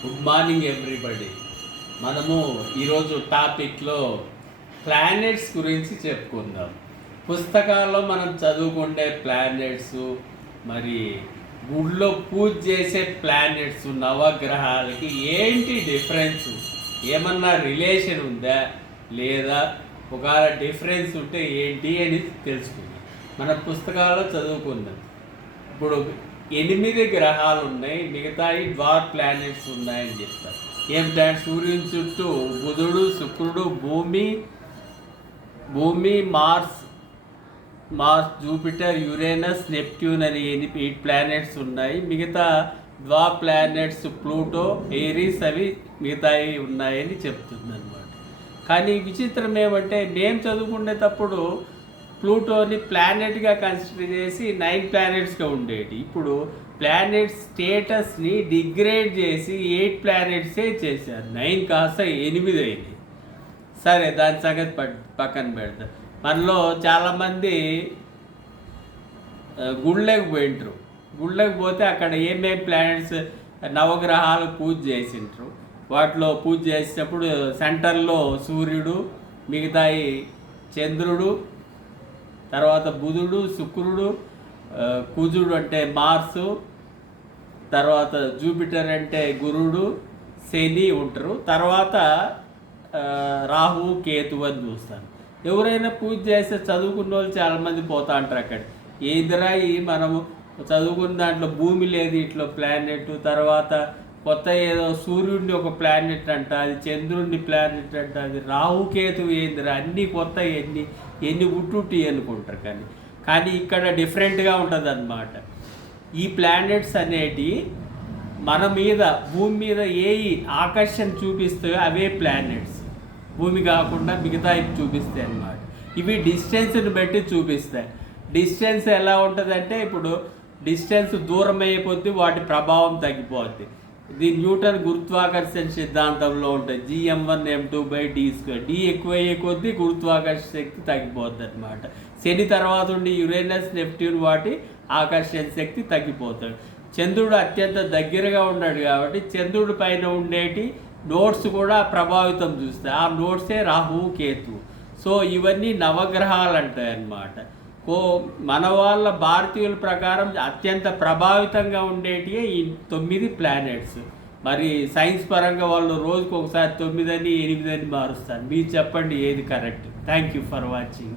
Good morning everybody. మనము ఈరోజు టాపిక్లో ప్లానెట్స్ గురించి చెప్పుకుందాం. పుస్తకాల్లో మనం చదువుకునే ప్లానెట్స్, మరి గుడిలో పూజ చేసే ప్లానెట్స్, నవగ్రహాలకి ఏంటి డిఫరెన్స్? ఏమన్నా రిలేషన్ ఉందా లేదా ఒకవేళ డిఫరెన్స్ ఉంటే ఏంటి అని తెలుసుకుందాం. మన పుస్తకాల్లో చదువుకుందాం. ఇప్పుడు 8 గ్రహాలు ఉన్నాయి, మిగతాయి డ్వార్ఫ్ ప్లానెట్స్ ఉన్నాయని చెప్తారు. ఏమిటంటే సూర్యుని చుట్టూ బుధుడు, శుక్రుడు, భూమి, మార్స్, జూపిటర్, యురేనస్, నెప్ట్యూన్ అని 8 ప్లానెట్స్ ఉన్నాయి. మిగతా డ్వార్ఫ్ ప్లానెట్స్ ప్లూటో, ఏరీస్ అవి మిగతాయి ఉన్నాయని చెప్తుంది అనమాట. కానీ విచిత్రం ఏమంటే మేము చదువుకునేటప్పుడు ప్లూటోని ప్లానెట్గా కన్సిడర్ చేసి 9 ప్లానెట్స్గా ఉండేది. ఇప్పుడు ప్లానెట్ స్టేటస్ని డిగ్రేడ్ చేసి 8 ప్లానెట్సే చేశారు. 9 కాస్త 8 అయింది. సరే, దాని సంగతి పక్కన పెడతాం. మనలో చాలామంది గుళ్ళకి పోయింటారు. గుళ్ళకి పోతే అక్కడ ఏమేమి ప్లానెట్స్ నవగ్రహాలు పూజ చేసింటారు. వాటిలో పూజ చేసేటప్పుడు సెంటర్లో సూర్యుడు, మిగతాయి చంద్రుడు, తర్వాత బుధుడు, శుక్రుడు, కుజుడు అంటే మార్సు, తర్వాత జూపిటర్ అంటే గురుడు, శని ఉంటారు. తర్వాత రాహు, కేతు అని చూస్తాను. ఎవరైనా పూజ చేస్తే చదువుకున్న వాళ్ళు చాలామంది పోతా అంటారు అక్కడ. ఏదిరా మనము చదువుకున్న దాంట్లో భూమి లేదు, ఇట్లా ప్లానెట్, తర్వాత కొత్త ఏదో సూర్యుడిని ఒక ప్లానెట్ అంట, అది చంద్రుడిని ప్లానెట్ అంట, అది రాహుకేతు ఏందిరా, అన్నీ కొత్త ఎన్ని ఉట్టుట్టి అనుకుంటారు. కానీ ఇక్కడ డిఫరెంట్గా ఉంటుంది అన్నమాట. ఈ ప్లానెట్స్ అనేటి మన మీద, భూమి మీద ఆకర్షణ చూపిస్తే అవే ప్లానెట్స్. భూమి కాకుండా మిగతా చూపిస్తాయి అన్నమాట. ఇవి డిస్టెన్స్ని బట్టి చూపిస్తాయి. డిస్టెన్స్ ఎలా ఉంటుందంటే, ఇప్పుడు డిస్టెన్స్ దూరం అయిపోద్ది, వాటి ప్రభావం తగ్గిపోద్ది. ఇది న్యూటన్ గురుత్వాకర్షణ సిద్ధాంతంలో ఉంటుంది. gm1m2/d². డి ఎక్కువయ్యే కొద్దీ గురుత్వాకర్షణ శక్తి తగ్గిపోద్ది అనమాట. శని తర్వాత ఉండి యురేనస్, నెప్ట్యూన్ వాటి ఆకర్షణ శక్తి తగ్గిపోతాడు. చంద్రుడు అత్యంత దగ్గరగా ఉన్నాడు కాబట్టి చంద్రుడి పైన ఉండేటి నోట్స్ కూడా ప్రభావితం చూస్తాయి. ఆ నోట్సే రాహు, కేతు. సో ఇవన్నీ నవగ్రహాలు అంటాయి అన్నమాట. మన వాళ్ళ భారతీయుల ప్రకారం అత్యంత ప్రభావితంగా ఉండేటి ఈ 9 ప్లానెట్స్. మరి సైన్స్ పరంగా వాళ్ళు రోజుకు ఒకసారి 9 అని 8 అని మారుస్తారు. మీరు చెప్పండి ఏది correct? Thank you for watching.